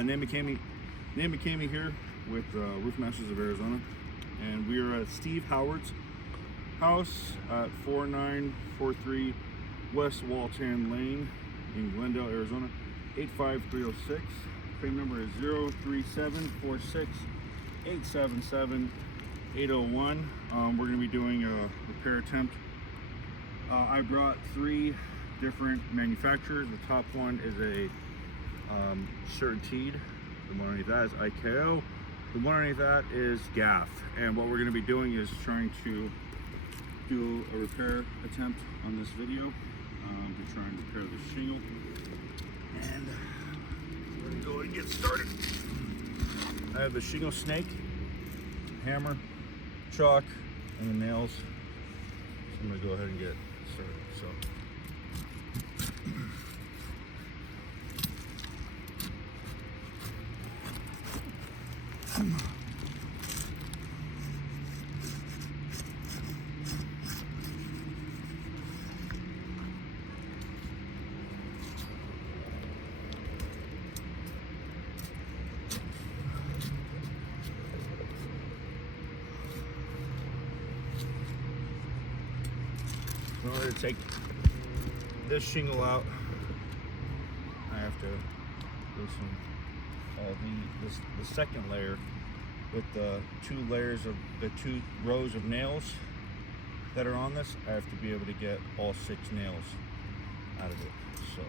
Nate McCamey here with Roof Masters of Arizona, and we are at Steve Howard's house at 4943 West Walton Lane in Glendale, Arizona, 85306. Claim number is 03746877801. We're going to be doing a repair attempt. I brought 3 different manufacturers. The top one is a Certainteed. The one underneath that is IKO. The one underneath that is GAF. And what we're going to be doing is trying to do a repair attempt on this video to try and repair the shingle. And we're going to go and get started. I have the shingle snake, hammer, chalk, and the nails. So I'm going to go ahead and get started. In order to take this shingle out, I have to do some the second layer with the 2 rows of nails that are on this. I have to be able to get all 6 nails out of it. So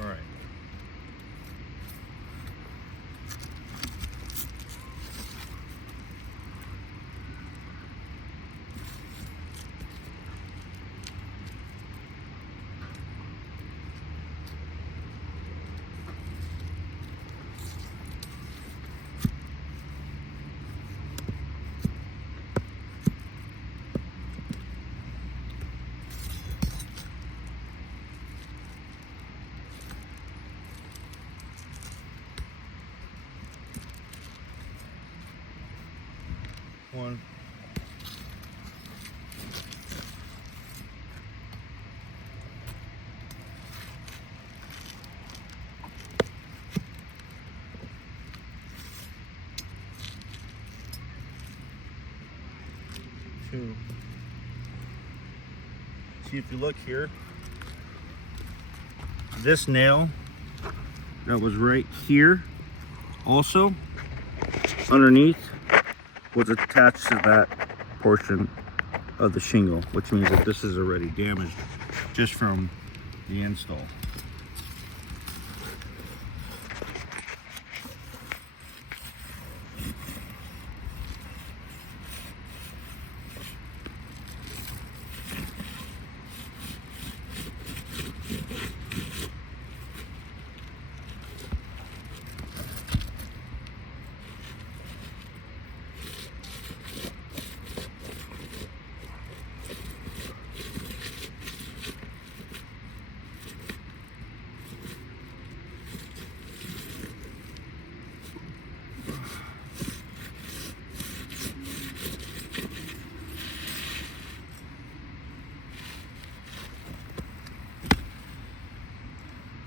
all right. One. Two. See, if you look here, this nail that was right here also underneath was attached to that portion of the shingle, which means that this is already damaged just from the install.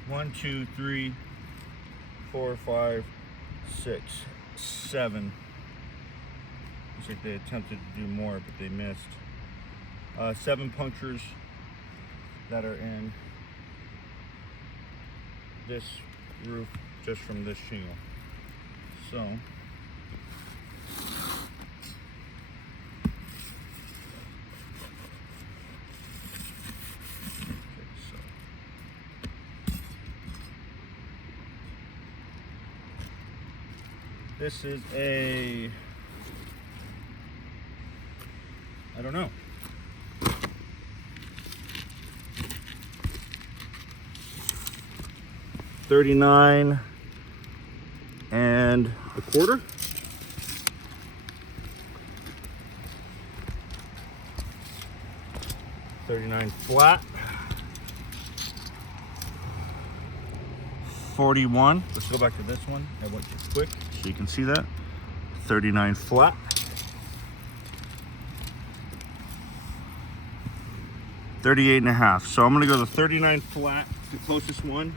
One, two, three, 4, 5, 6, 7. Looks like they attempted to do more, but they missed. 7 punctures that are in this roof just from this shingle. So this is a, I don't know. 39 and a quarter. $39 flat. 41. Let's go back to this one. I went too quick so you can see that. 39 flat. 38 and a half. So I'm gonna go to 39 flat, the closest one.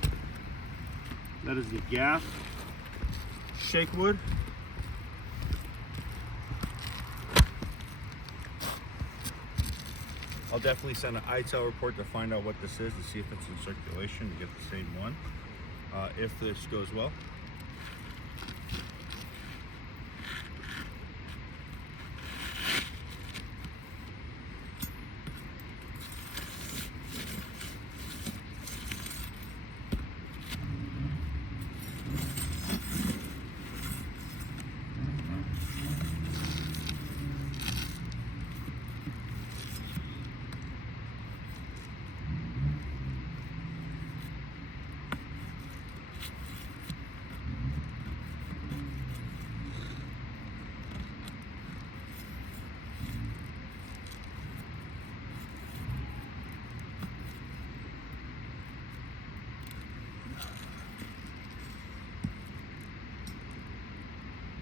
That is the Gaff Shakewood. I'll definitely send an ITEL report to find out what this is, to see if it's in circulation, to get the same one, if this goes well.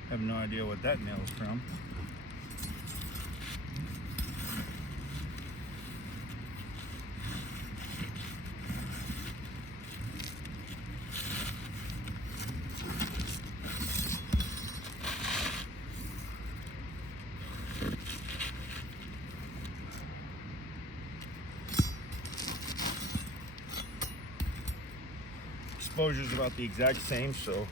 I have no idea what that nail is from. Exposure is about the exact same, so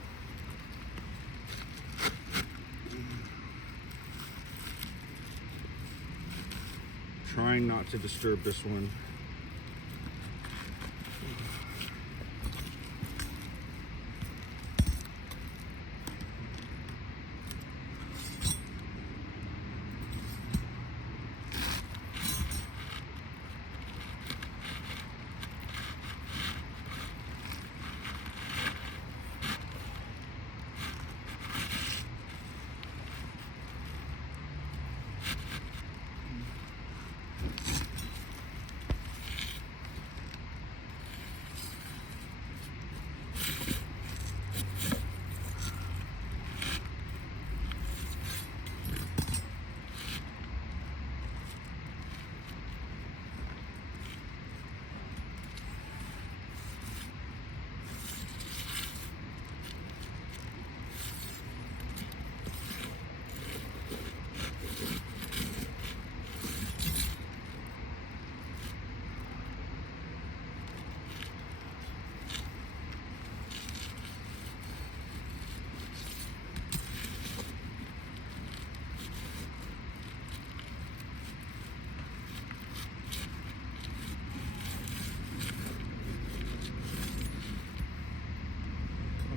trying not to disturb this one.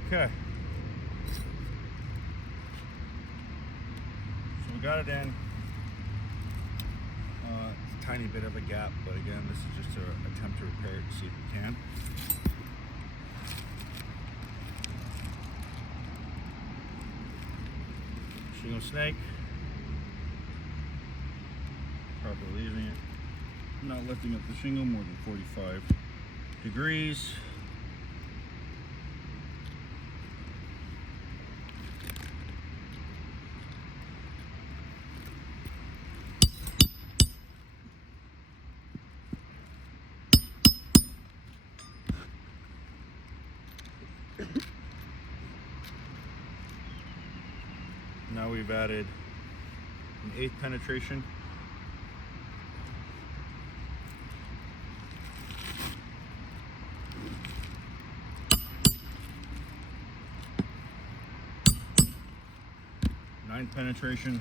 Okay. So we got it in. It's a tiny bit of a gap, but again, this is just an attempt to repair it to see if we can. Shingle snake. Properly leaving it. Not lifting up the shingle more than 45 degrees. Now we've added an 1/8 penetration. Nine penetration.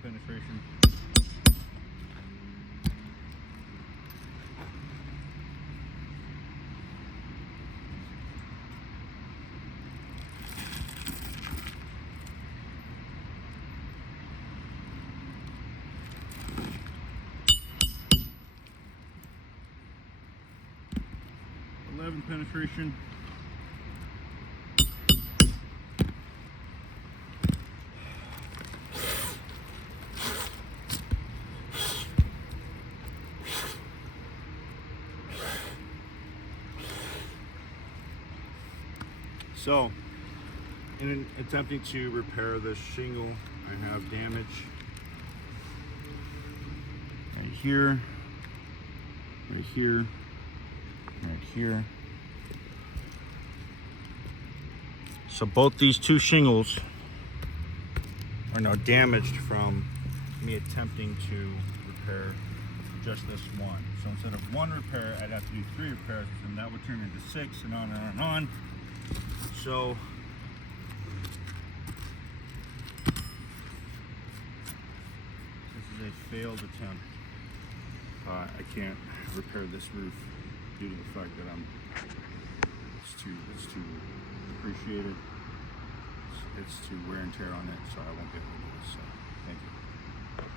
Penetration. penetration. So, in attempting to repair this shingle, I have damage right here, right here, right here. So both these two shingles are now damaged from me attempting to repair just this one. So instead of one repair, I'd have to do 3 repairs, and that would turn into 6, and on and on and on. So this is a failed attempt. I can't repair this roof due to the fact that it's too depreciated. It's too wear and tear on it, so I won't be able to do this. So thank you.